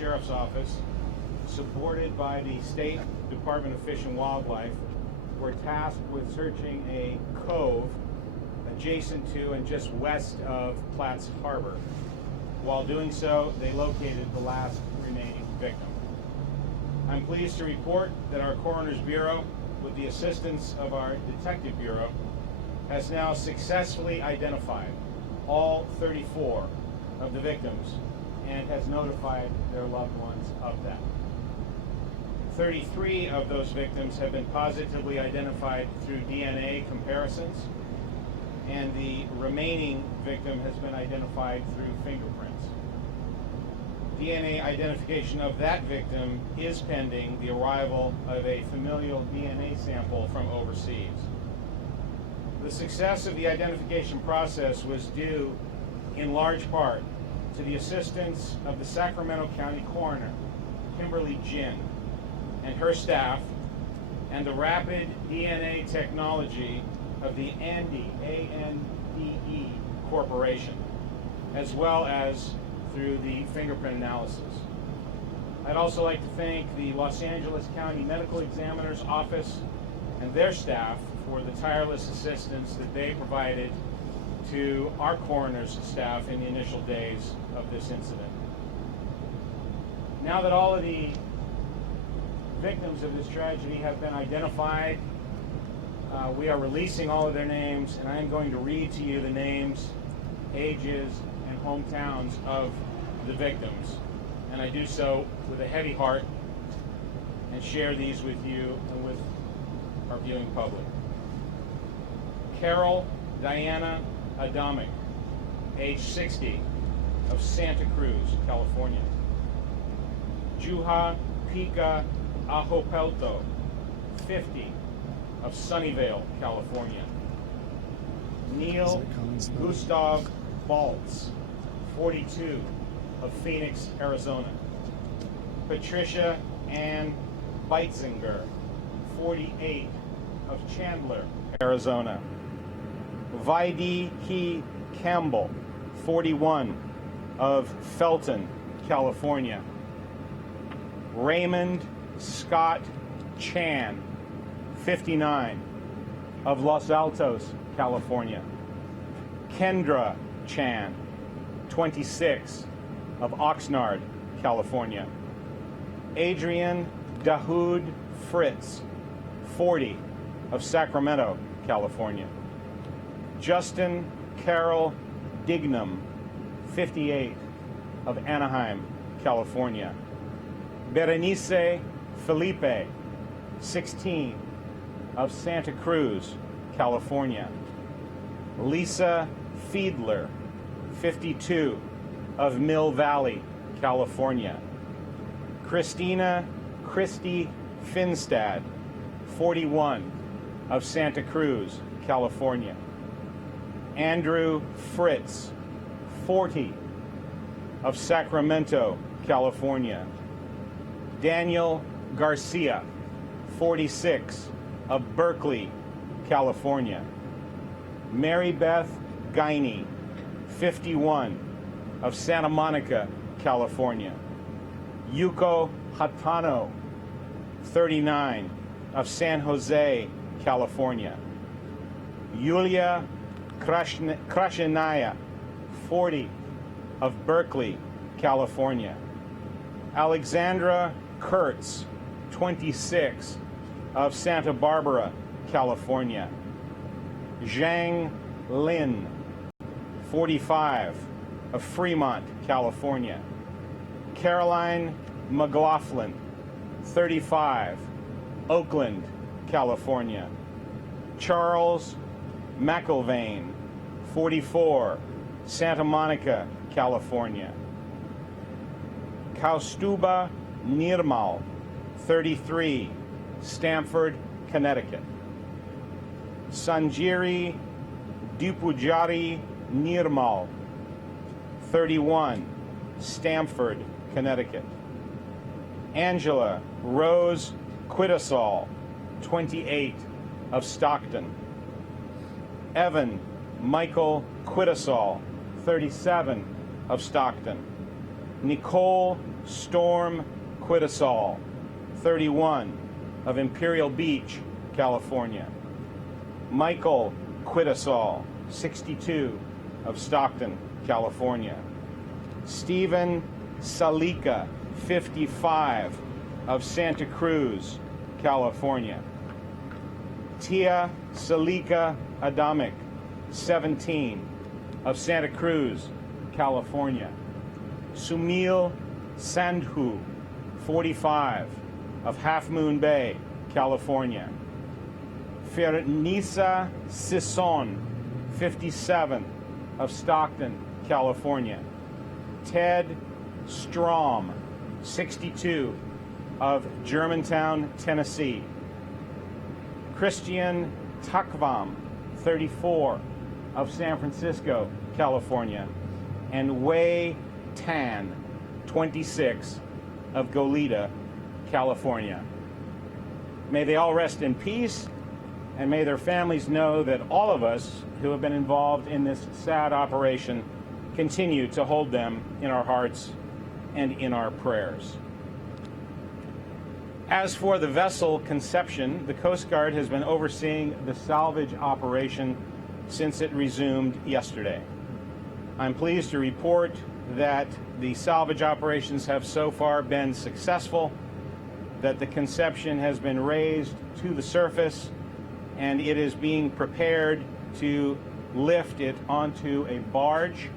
Sheriff's Office, supported by the State Department of Fish and Wildlife, were tasked with searching a cove adjacent to and just west of Platts Harbor. While doing so, they located the last remaining victim. I'm pleased to report that our Coroner's Bureau, with the assistance of our Detective Bureau, has now successfully identified all 34 of the victims and has notified their loved ones of that. 33 of those victims have been positively identified through DNA comparisons, and the remaining victim has been identified through fingerprints. DNA identification of that victim is pending the arrival of a familial DNA sample from overseas. The success of the identification process was due in large part to the assistance of the Sacramento County Coroner, Kimberly Jin, and her staff, and the rapid DNA technology of the ANDE, A-N-D-E Corporation, as well as through the fingerprint analysis. I'd also like to thank the Los Angeles County Medical Examiner's Office and their staff for the tireless assistance that they provided to our coroner's staff in the initial days of this incident. Now that all of the victims of this tragedy have been identified, we are releasing all of their names, and I am going to read to you the names, ages, and hometowns of the victims. And I do so with a heavy heart and share these with you and with our viewing public. Carol Diana Adamic, age 60, of Santa Cruz, California. Juha Pika Ahopelto, 50, of Sunnyvale, California. Neil Gustav Baltz, 42, of Phoenix, Arizona. Patricia Ann Beitzinger, 48, of Chandler, Arizona. Vaidi He Campbell, 41, of Felton, California. Raymond Scott Chan, 59, of Los Altos, California. Kendra Chan, 26, of Oxnard, California. Adrian Dahoud Fritz, 40, of Sacramento, California. Justin Carol Dignam, 58, of Anaheim, California. Berenice Felipe, 16, of Santa Cruz, California. Lisa Fiedler, 52, of Mill Valley, California. Christina Christy Finstad, 41, of Santa Cruz, California. Andrew Fritz, 40, of Sacramento, California. Daniel Garcia, 46, of Berkeley, California. Mary Beth Guiney, 51, of Santa Monica, California. Yuko Hatano, 39, of San Jose, California. Yulia Krashenaya, 40, of Berkeley, California. Alexandra Kurtz, 26, of Santa Barbara, California. Zhang Lin, 45, of Fremont, California. Caroline McLaughlin, 35, Oakland, California. Charles McIlvain, 44, Santa Monica, California. Kaustuba Nirmal, 33, Stamford, Connecticut. Sanjiri Dipujari Nirmal, 31, Stamford, Connecticut. Angela Rose Quidasol, 28, of Stockton. Evan Michael Quidasol, 37, of Stockton. Nicole Storm Quittasol, 31, of Imperial Beach, California. Michael Quittasol, 62, of Stockton, California. Stephen Salika, 55, of Santa Cruz, California. Tia Salika Adamic, 17, of Santa Cruz, California. Sumil Sandhu, 45, of Half Moon Bay, California. Fernisa Sisson, 57, of Stockton, California. Ted Strom, 62, of Germantown, Tennessee. Christian Takvam, 34, of San Francisco, California. And Wei Tan, 26, of Goleta, California. May they all rest in peace, and may their families know that all of us who have been involved in this sad operation continue to hold them in our hearts and in our prayers. As for the vessel Conception, the Coast Guard has been overseeing the salvage operation since it resumed yesterday. I'm pleased to report that the salvage operations have so far been successful, that the Conception has been raised to the surface, and it is being prepared to lift it onto a barge.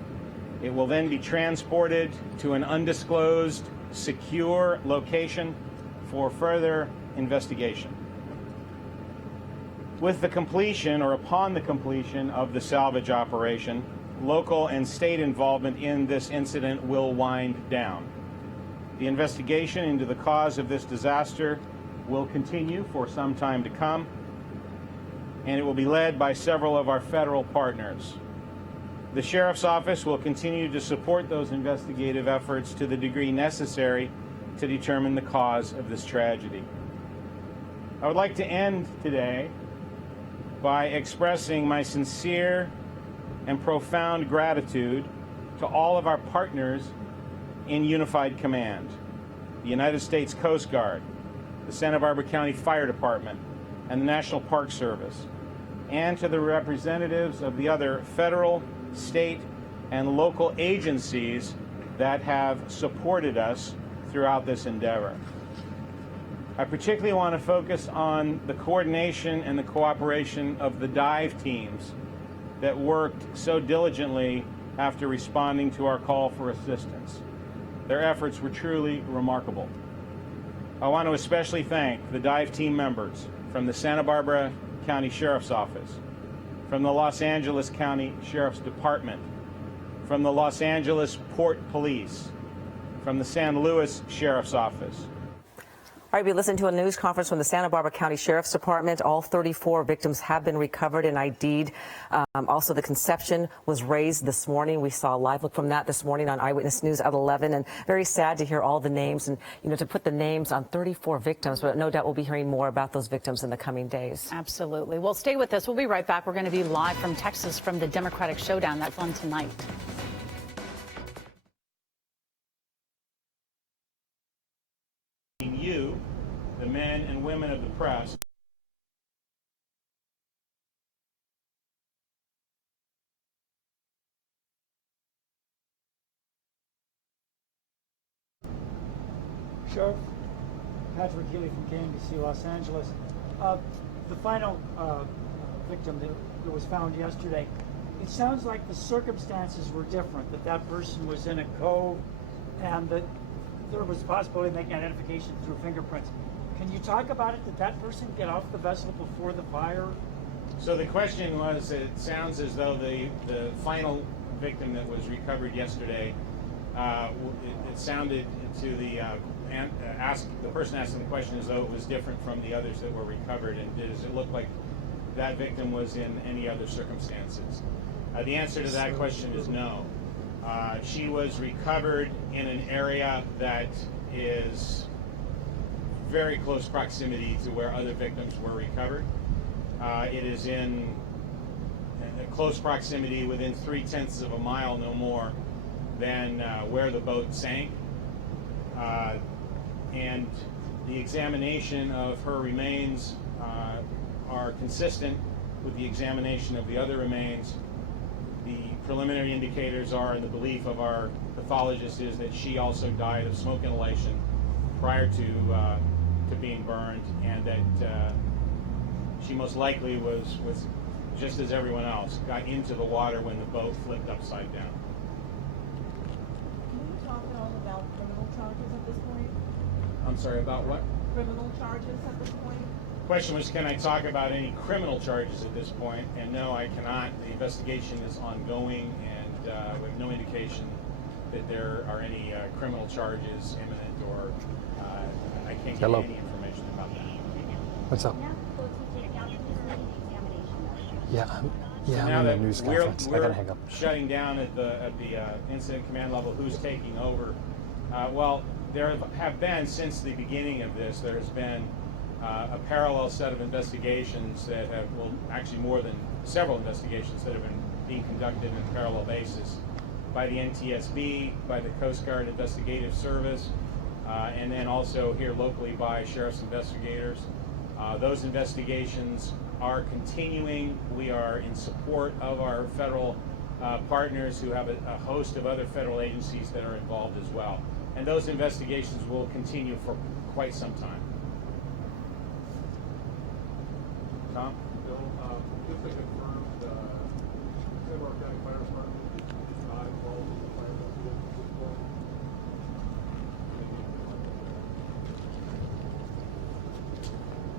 It will then be transported to an undisclosed, secure location for further investigation. With the completion, or upon the completion, of the salvage operation, local and state involvement in this incident will wind down. The investigation into the cause of this disaster will continue for some time to come, and it will be led by several of our federal partners. The Sheriff's Office will continue to support those investigative efforts to the degree necessary to determine the cause of this tragedy. I would like to end today by expressing my sincere and profound gratitude to all of our partners in Unified Command, the United States Coast Guard, the Santa Barbara County Fire Department, and the National Park Service, and to the representatives of the other federal, state, and local agencies that have supported us throughout this endeavor. I particularly want to focus on the coordination and the cooperation of the dive teams that worked so diligently after responding to our call for assistance. Their efforts were truly remarkable. I want to especially thank the dive team members from the Santa Barbara County Sheriff's Office, from the Los Angeles County Sheriff's Department, from the Los Angeles Port Police, from the San Luis Sheriff's Office. All right, we listened to a news conference from the Santa Barbara County Sheriff's Department. All 34 victims have been recovered and ID'd. Also, the Conception was raised this morning. We saw a live look from that this morning on Eyewitness News at 11. And very sad to hear all the names and, to put the names on 34 victims. But no doubt we'll be hearing more about those victims in the coming days. Absolutely. Well, stay with us. We'll be right back. We're going to be live from Texas from the Democratic Showdown. That's on tonight. You, the men and women of the press, Sheriff Patrick Healy from KNBC Los Angeles. The final victim that was found yesterday, it sounds like the circumstances were different, that person was in a cove and that there was a possibility of making identification through fingerprints. Can you talk about it? Did that person get off the vessel before the fire? So the question was, it sounds as though the final victim that was recovered yesterday, it sounded to the person asking the question as though it was different from the others that were recovered, and does it look like that victim was in any other circumstances? The answer to that question is no. She was recovered in an area that is very close proximity to where other victims were recovered. It is in a close proximity, within 0.3 of a mile, no more, than where the boat sank. and the examination of her remains are consistent with the examination of the other remains. The preliminary indicators are, and the belief of our pathologist is, that she also died of smoke inhalation prior to being burned, and that she most likely was just as everyone else, got into the water when the boat flipped upside down. Can you talk at all about criminal charges at this point? I'm sorry, about what? Criminal charges at this point? The question was, can I talk about any criminal charges at this point? And no, I cannot. The investigation is ongoing, and we have no indication that there are any criminal charges imminent, or I can't give you any information about that. What's up? Yeah, So I'm now in a that news conference. I we're gotta hang up. shutting down at the incident command level, who's taking over? Well, there have been, since the beginning of this, there has been a parallel set of investigations that have, well, actually more than several investigations that have been being conducted on a parallel basis by the NTSB, by the Coast Guard Investigative Service, and then also here locally by sheriff's investigators. Those investigations are continuing. We are in support of our federal partners, who have a host of other federal agencies that are involved as well. And those investigations will continue for quite some time. Tom? Bill, just to confirm, the San Barbara County Fire Department is not involved in the fire investigation at this point?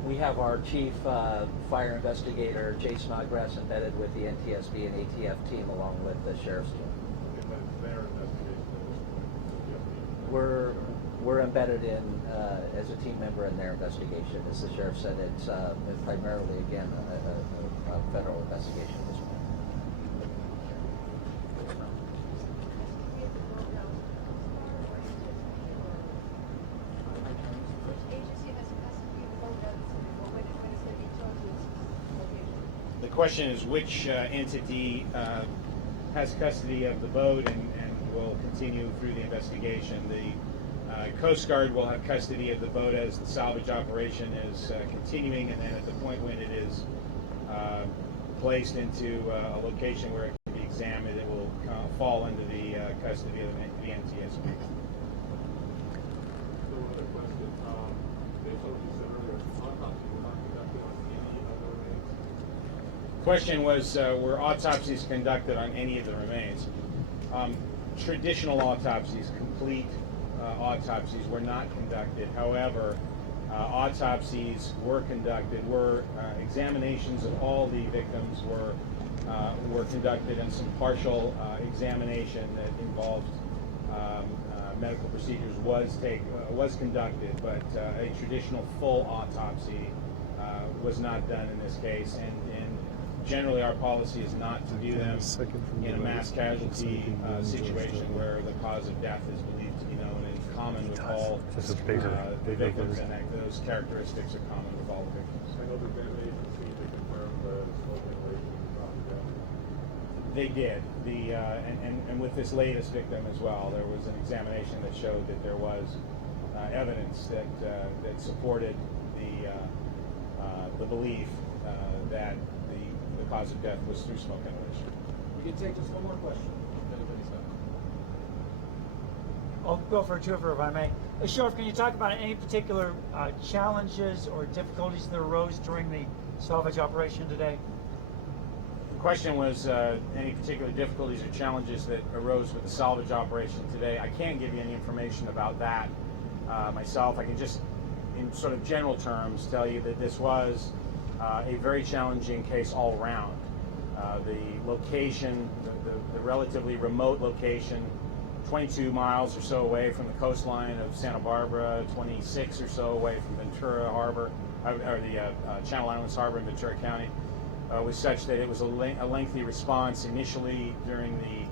We have our chief fire investigator, Jason Ogres, embedded with the NTSB and ATF team, along with the sheriff's team. Okay, but it's their investigation at this point. We're embedded in as a team member in their investigation. As the sheriff said, it's primarily, again, a federal investigation at this point. The question is, which entity has custody of the boat and will continue through the investigation. The Coast Guard will have custody of the boat as the salvage operation is continuing, and then at the point when it is placed into a location where it can be examined, it will fall under the custody of the NTSB. So another question, based on what you said earlier, autopsies were not conducted on any of the remains? Question was, were autopsies conducted on any of the remains? Traditional autopsies, complete autopsies, were not conducted. However, autopsies were conducted. Examinations of all the victims were conducted, and some partial examination that involved medical procedures was conducted, but a traditional full autopsy was not done in this case. And generally, our policy is not to do them in a mass casualty situation where the cause of death is believed to be known and common with all the victims, and those characteristics are common with all the victims. I know the examination seemed to confirm the smoke inhalation was not. They did. And with this latest victim as well, there was an examination that showed that there was evidence that supported the belief that the cause of death was through smoke inhalation. We can take just one more question, if anybody's got. I'll go for two if I may. Sheriff, can you talk about any particular challenges or difficulties that arose during the salvage operation today? The question was any particular difficulties or challenges that arose with the salvage operation today. I can't give you any information about that myself. I can just, in sort of general terms, tell you that this was a very challenging case all around. The location, the relatively remote location, 22 miles or so away from the coastline of Santa Barbara, 26 or so away from Ventura Harbor, or the Channel Islands Harbor in Ventura County, was such that it was a lengthy response initially during the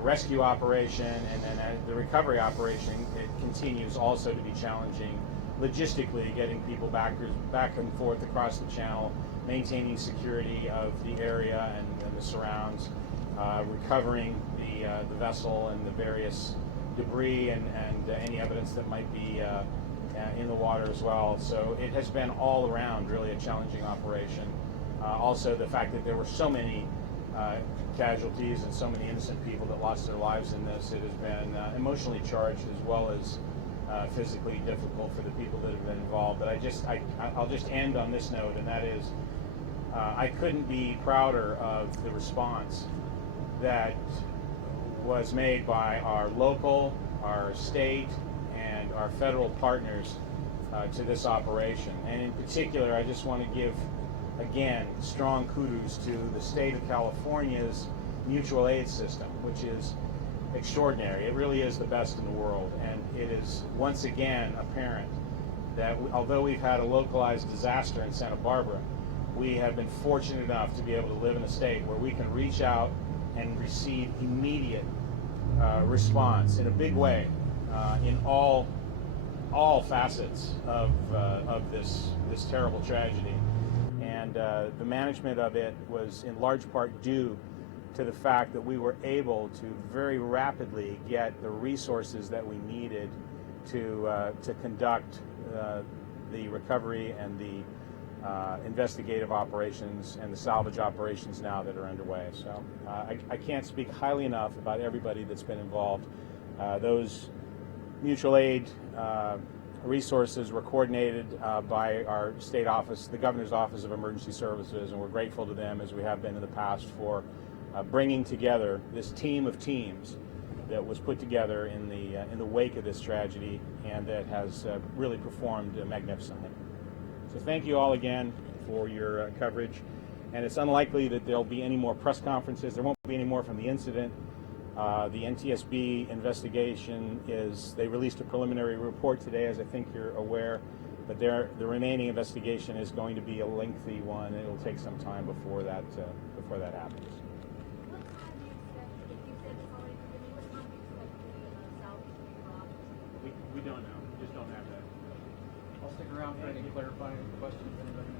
rescue operation, and then the recovery operation. It continues also to be challenging logistically, getting people back and forth across the channel, maintaining security of the area and the surrounds, recovering the vessel and the various debris and any evidence that might be in the water as well. So it has been all around really a challenging operation. Also, the fact that there were so many casualties and so many innocent people that lost their lives in this, it has been emotionally charged as well as physically difficult for the people that have been involved. But I'll just end on this note, and that is, I couldn't be prouder of the response that was made by our local, our state, and our federal partners to this operation. And in particular, I just want to give, again, strong kudos to the state of California's mutual aid system, which is extraordinary. It really is the best in the world. And it is once again apparent that although we've had a localized disaster in Santa Barbara, we have been fortunate enough to be able to live in a state where we can reach out and receive immediate response in a big way in all facets of this terrible tragedy. And the management of it was in large part due to the fact that we were able to very rapidly get the resources that we needed to conduct the recovery and the investigative operations and the salvage operations now that are underway. So I can't speak highly enough about everybody that's been involved. Those mutual aid resources were coordinated by our state office, the Governor's Office of Emergency Services, and we're grateful to them, as we have been in the past, for bringing together this team of teams that was put together in the wake of this tragedy, and that has really performed magnificently. So thank you all again for your coverage, and it's unlikely that there'll be any more press conferences. There won't be any more from the incident. The NTSB investigation they released a preliminary report today, as I think you're aware, but the remaining investigation is going to be a lengthy one, and it'll take some time before that happens. We don't know. We just don't have that. I'll stick around for any clarifying questions anybody may